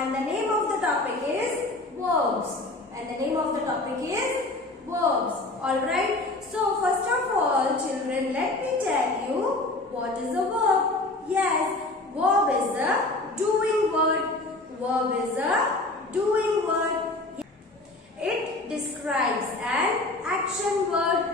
and the name of the topic is verbs. Alright, so first of all children, let me tell you what is a verb. Yes, verb is a doing word. It describes an action word.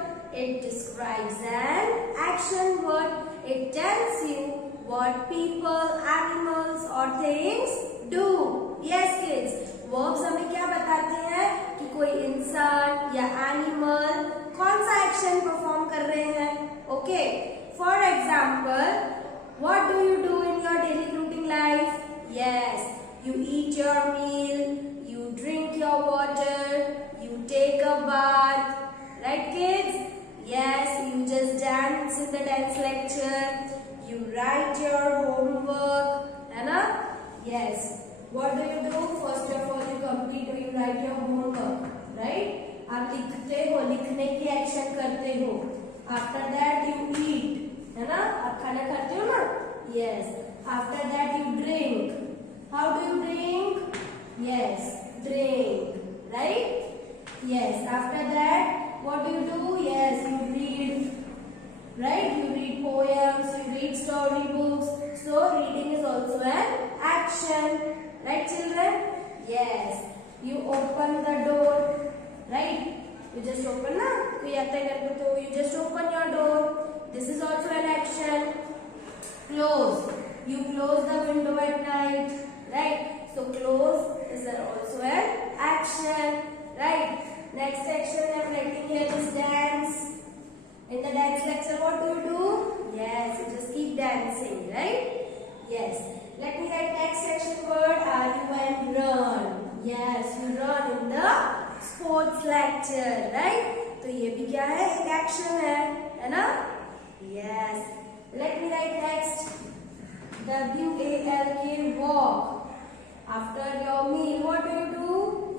It tells you what people, animals or things do. Yes kids, verbs हमें क्या बताते हैं कि कोई इंसान या animal कौन सा एक्शन परफॉर्म कर रहे हैं. Okay, for example, what do you do in your daily routine life? Yes, you eat your meal, you drink your water, you take a bath, right kids? Yes, you just dance in the dance lecture, you write your homework, है ना? Yes. What do you do? First of all, you complete or you write your homework, right? आप लिखते हो, लिखने की action करते हो. After that you eat, है ना? आप खाना खाते हो ना? Yes. After that you drink. How do you drink? Yes, drink, right? Yes. After that, what do you do? Yes, you read, right? You read poems, you read storybooks. So reading is also an action, right children? Yes. You open the door, right? You just open na? कोई आता है घर पे तो you just open your door. This is also an action. Close. You close the window at night, right? So close is also an action, right? Next action I am writing here is dance. In the dance lecture, what do you do? Yes, you just keep dancing, right? Yes. Let me write next action word. Are you and run? Yes, you run in the sports lecture, right? तो ये भी क्या है? एक action है ना? Yes. Let me write next. WALK, walk. After your meal, what do you do?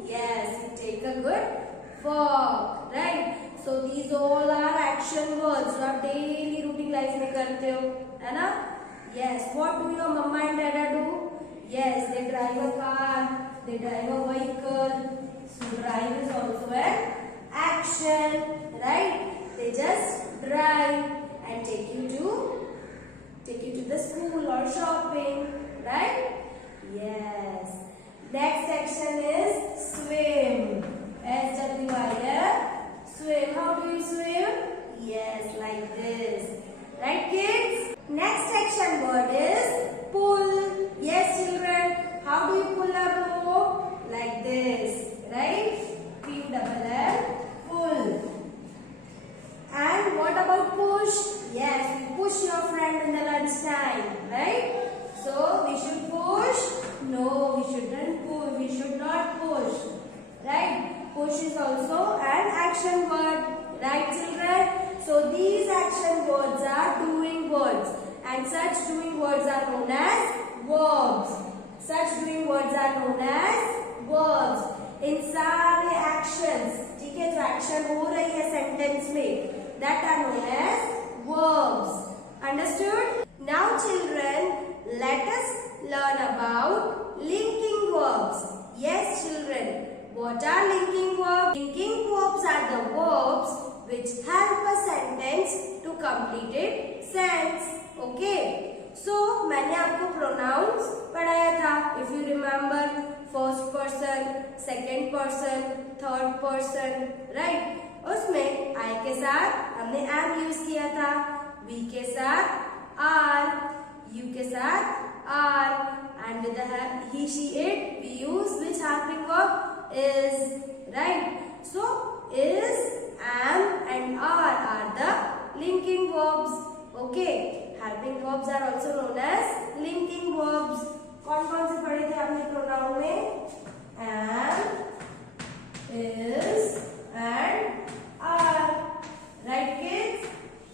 Yes, you take a good walk, right? So these all are action words जो आप daily routine life में करते हो, है ना? Yes. What do your mama and dada do? Yes, they drive a car, they drive a vehicle. So drive is also an action, right? They just drive and take you to the school or shopping, right? Yes. Next section is swim. SWIM. Swim. How do you swim? Yes, like this. Right, kids? Next section word is pull. Yes, children. How do you pull a rope? Like this. Right? P-double-L. Pull. And what about push? Yes, you push your friend in the lunch time. Right? So, we should push. No, we shouldn't push. We should not push. Right? Push is also an action word. Right, children? So, these action words are doing words. And such doing words are known as verbs. इन सारे actions, ठीक है, जो action हो रही है sentence में, that are known as verbs. Understood? Now, children, let us learn about linking verbs. Yes, children. What are linking verbs? Linking verbs are the verbs which help a sentence to complete its sense. Okay. So, मैंने आपको pronouns पढ़ाया था. If you remember, first person, second person, third person, right? उसमें I के साथ हमने am use किया था. We के साथ are, you के साथ are, and with the he, she, it, we use which helping verb is, right? So, is, am, and are the linking verbs. Okay. Helping verbs are also known as linking verbs. कौन-कौन से पढ़े थे आपने pronoun में? Am, is, and are. Right, kids?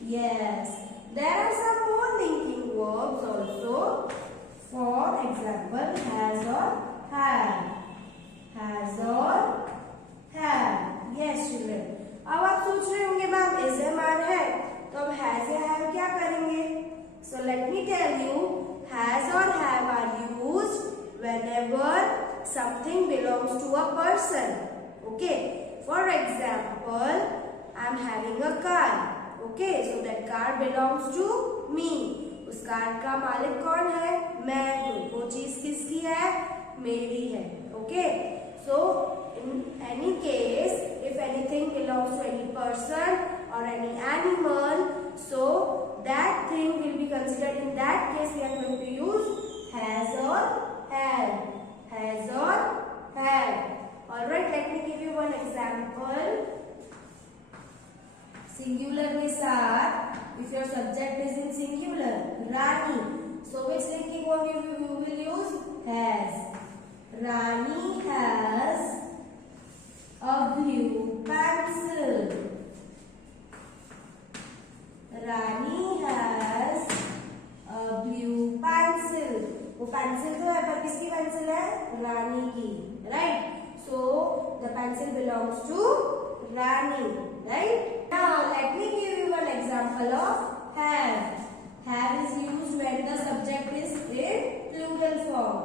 Yes. There are some more linking verbs also. For example, has or have. Has or have. Yes, children. अब आप सोच रहे होंगे मैम is am are है, तो अब has या have क्या करेंगे? So let me tell you, has or have are used whenever Okay, for example, I am having a car. Okay, so that car belongs to me. उस car का मालिक कौन है? मैं हूँ. वो चीज किसकी है? मेरी है. Okay, so in any case, if anything belongs to any person or any animal, so that thing will be considered. In that case, we are going to use has or have. Has or have. Alright, let me give you one example. Singular के साथ, if your subject is in singular, Rani. So which linking verb you will use? Has. Rani has a blue pencil. Rani has a blue pencil. वो pencil तो है पर किसकी pencil है? रानी की. Right? So the pencil belongs to Rani. Right? Now let me give you one example of have. Have is used when the subject is in plural form.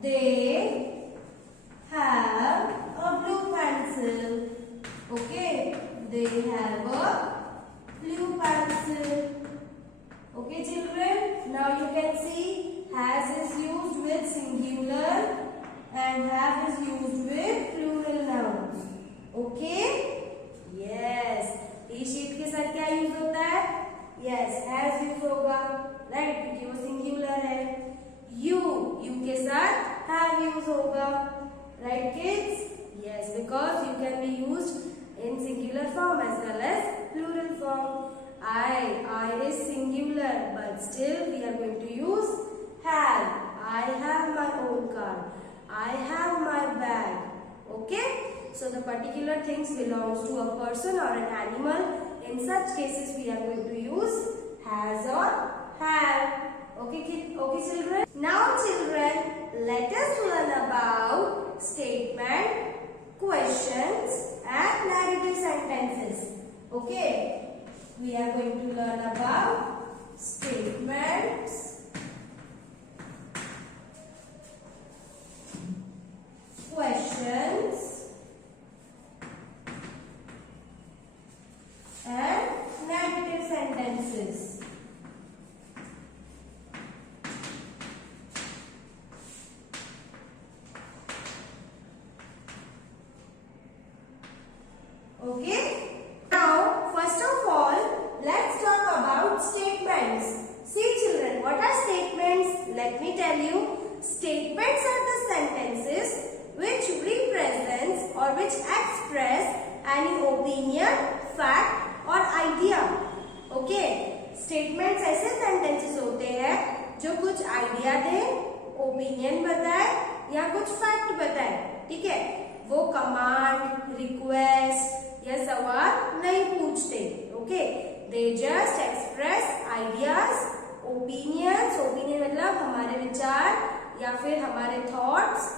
They have a blue pencil. Okay, they have a blue pencil. Okay, children. Now you can see has is used with singular and have is used with plural nouns. Okay? Yes. इस sheet के साथ क्या use होता है? Yes, has use होगा. Right? क्योंकि वो singular है. You के साथ have यूज होगा. Right, kids? Yes, because you can be used in singular form as well as plural form. I is singular, but still we are going to use have. I have my own car. I have my bag. Okay? So the particular things belongs to a person or an animal. In such cases, we are going to use has or have. Okay, children? Now, children, let us learn about statement, questions, and narrative sentences. Okay? We are going to learn about statements, questions, and narrative sentences. Okay? Now, first of all, let's talk about statements. See children, what are statements? Let me tell you. Statements are the sentences which represents or which express any opinion, fact or idea. Okay? Statements ऐसे sentences होते हैं जो कुछ idea दे, opinion बताए या कुछ fact बताए. ठीक है? वो command, request या सवाल नहीं पूछते. Okay, they just express ideas, opinions. Opinion मतलब हमारे विचार या फिर हमारे थॉट्स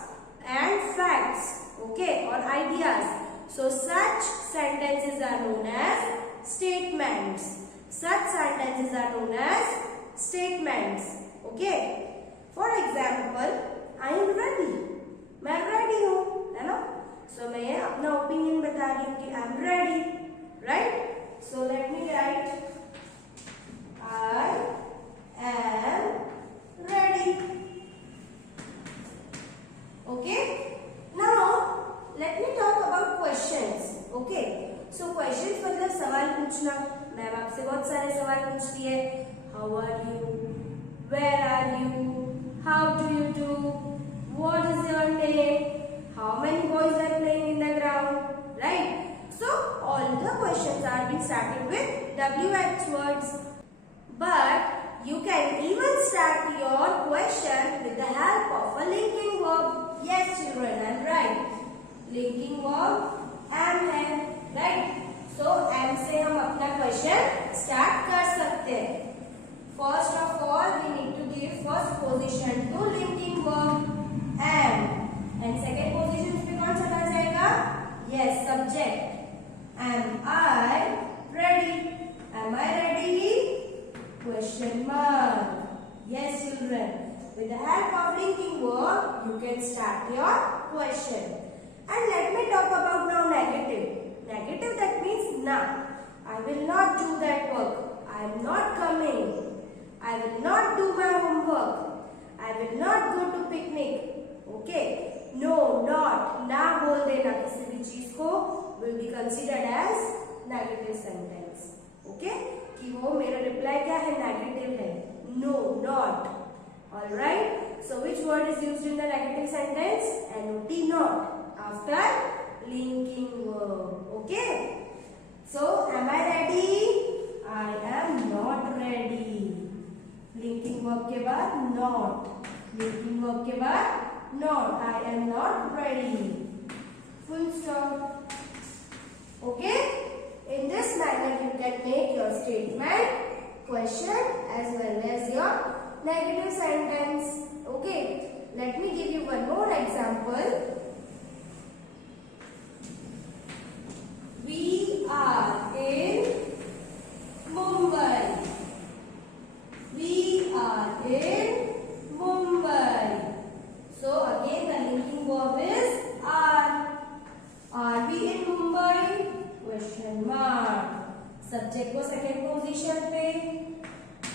एंड फैक्ट्स. ओके, और ideas. So such sentences are known as statements. Such sentences are known as statements. Okay, for example, I am ready. मैं ready हूँ, है ना? So मैं अपना ओपिनियन बता रही हूँ कि I am ready, right? So let me write I am ready. Okay? Now let me talk about questions. Okay? So questions मतलब सवाल पूछना. मैम आपसे बहुत सारे सवाल पूछती है. How are you? Where are you? How do you do? What is your name? How many boys are playing in the ground? Right? So all the questions are being started with WH words. But you can even start your question with the help of a linking verb. Yes, children, I'm right. Linking verb am है, right? So am से हम अपना question start कर सकते हैं. First of all, we need to give first position to linking verb am. And second position पे कौन चला जाएगा? Yes, subject. Am I ready? Am I ready? Question mark. Yes, children. With the help of linking verb, you can start your question. And let me talk about now negative. Negative, that means na. I will not do that work. I am not coming. I will not do my homework. I will not go to picnic. Okay. No, not. ना बोल देना किसी भी चीज को will be considered as negative sentence. Okay. कि वो मेरा reply क्या है? Negative है. No, not. Alright. So which word is used in the negative sentence? Not, not. After linking verb. Okay. So am I ready? I am not ready. Linking verb के बाद not. Linking verb के बाद not. I am not ready. Full stop. Okay. In this manner you can make your statement, question as well as your negative sentence. Okay. Let me give you one more example. We are in Mumbai. We are in Mumbai. So again the linking verb is are. Are we in Mumbai? Question mark. Subject को second position पे.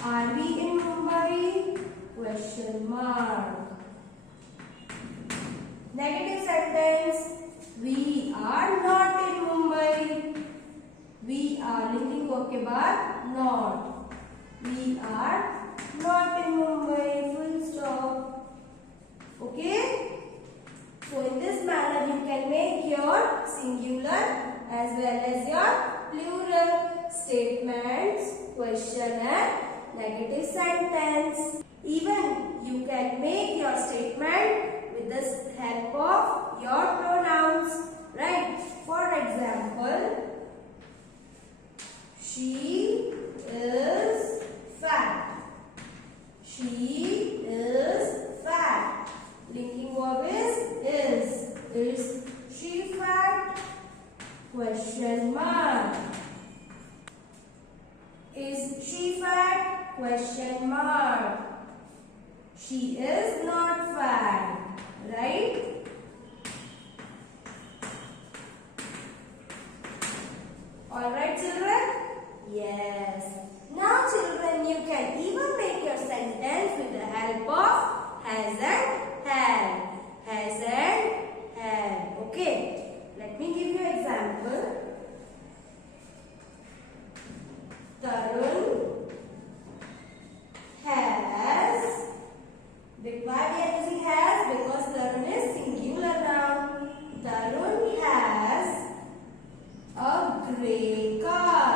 Are we in Mumbai? Question mark. Negative sentence. We are not in Mumbai. We are linking verb के बाद not. We are not in Mumbai. Full stop. Okay. So in this manner you can make your singular as well as your plural statements, question and negative sentence. Even you can make your statement with the help of your pronouns, right? For example, she is fat. She is fat. Linking verb is. Is she fat? Question mark. Is she fat? Question mark. She is not fat. Right? Alright children? Yes. Now children, you can even make your sentence with the help of has and had. Has and had. Okay. Let me give you an example. Tarun has. Why we are using has? Because Tarun is singular now. Tarun has a grey car.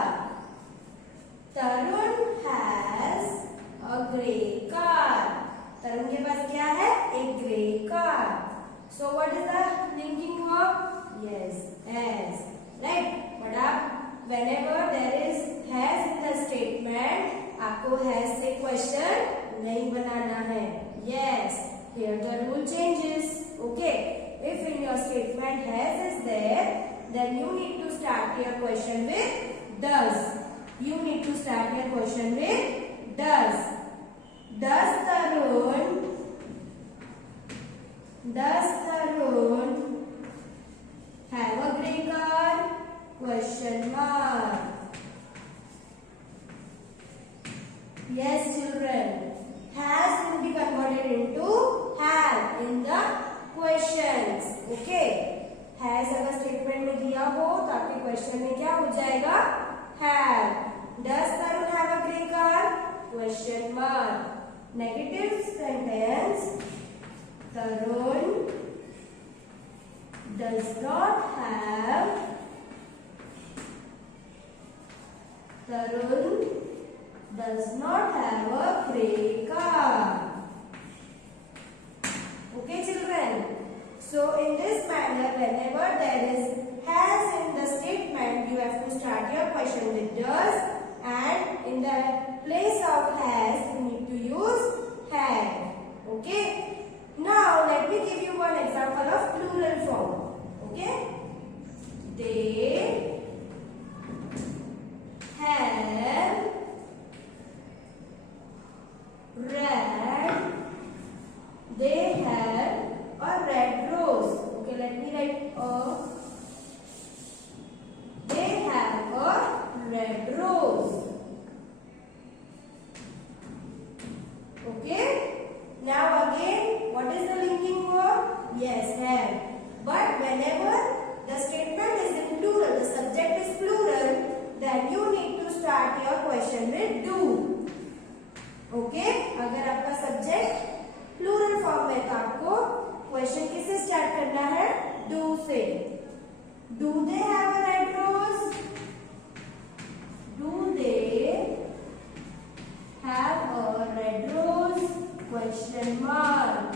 Tarun has a grey car. Tarun के पास क्या है? एक grey car. So what is the linking verb? Yes, has. Right? But आप whenever there is has in the statement, आपको has से question नहीं बनाना है. Yes. Here the rule changes. Okay. If in your statement has is there, then you need to start your question with does. You need to start your question with does. Does Tarun have a grey car? Question mark. Yes, children. Has will be converted into have in the questions. Okay. Has अगर statement में दिया हो तो आपके question में क्या हो जाएगा? Have. Does Tarun have a grey car? Question mark. Negative sentence. Tarun does not have. Tarun does not have a grey car. Okay, children. So in this manner, whenever there is has in the statement, you have to start your question with does, and in the place of has, you need to use had. Okay. Now let me give you one example of plural form. Okay. They have red. They have a red rose. Okay, let me write Okay. Now again, what is the linking verb? Yes, have. But whenever the statement is in plural, the subject is plural, then you need to start your question with do. Okay. अगर आपका subject plural form में तो आपको question किससे start करना है? Do say. Do they have a red rose? Do they have a red rose? Question mark.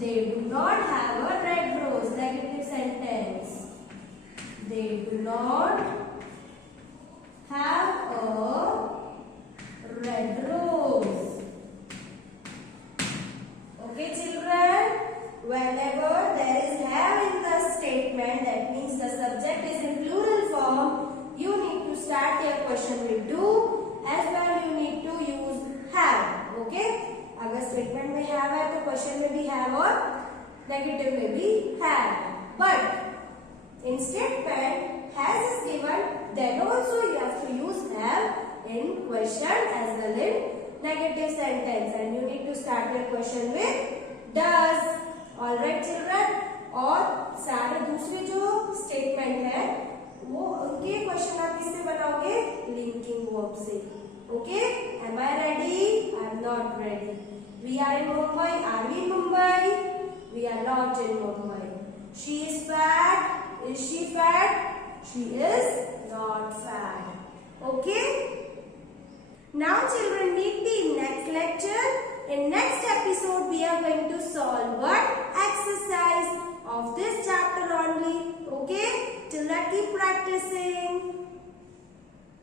They do not have a red rose. Negative sentence. They do not have a red rose. Okay, children. Whenever there is have in the statement, that means the subject is in plural form, you need to start your question with do. As well, you need to use have. Okay अगर statement में have है तो question में भी have और negative में भी have. But in statement has is given, then also you have to use have in question as well in negative sentence, and you need to start your question with does. Alright children. और सारे दूसरे जो statement है वो उनके question आप किससे बनाओगे? लिंकिंग वर्ब से. Okay, am I ready? I am not ready. We are in Mumbai. Are we in Mumbai? We are not in Mumbai. She is fat. Is she fat? She is not fat. Okay? Now children, meet me in next lecture. In next episode, we are going to solve what?